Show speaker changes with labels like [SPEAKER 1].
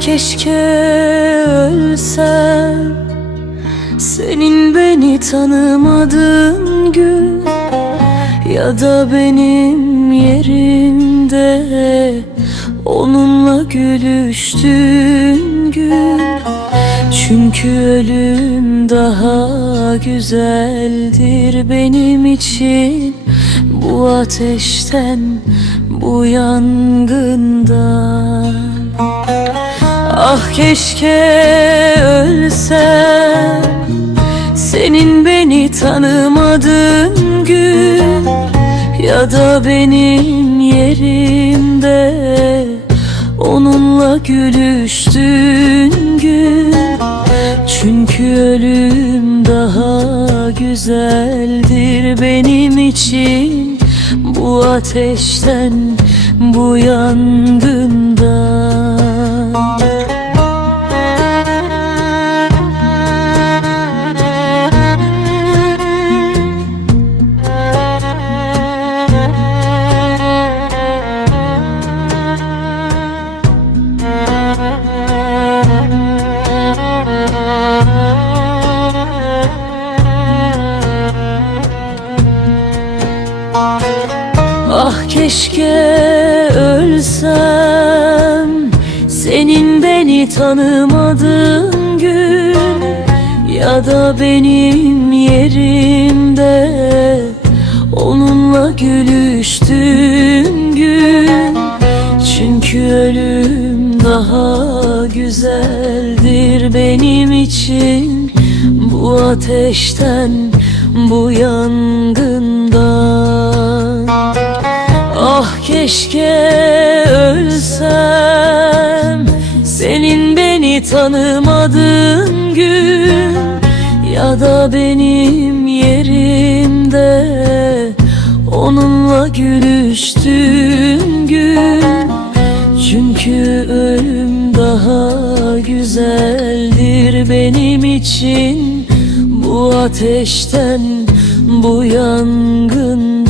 [SPEAKER 1] keşke ölsem. Senin beni tanımadığın gün Ya da benim yerimde Onunla gülüştüğün gün. Çünkü ölüm daha güzeldir benim için. Bu ateşten, bu yangından Ah keşke ölsem. Senin beni tanımadığın gün Ya da benim yerimde Onunla gülüştüğün gün. Çünkü ölüm daha güzeldir benim için. Bu ateşten, bu yangından Ah keşke ölsem. Senin beni tanımadığın gün Ya da benim yerimde Onunla gülüştüğün gün. Çünkü ölüm daha güzeldir benim için. Bu ateşten, bu yangından keşke ölsem. Senin beni tanımadığın gün Ya da benim yerimde Onunla gülüştüğün gün. Çünkü ölüm daha güzeldir benim için. Bu ateşten, bu yangından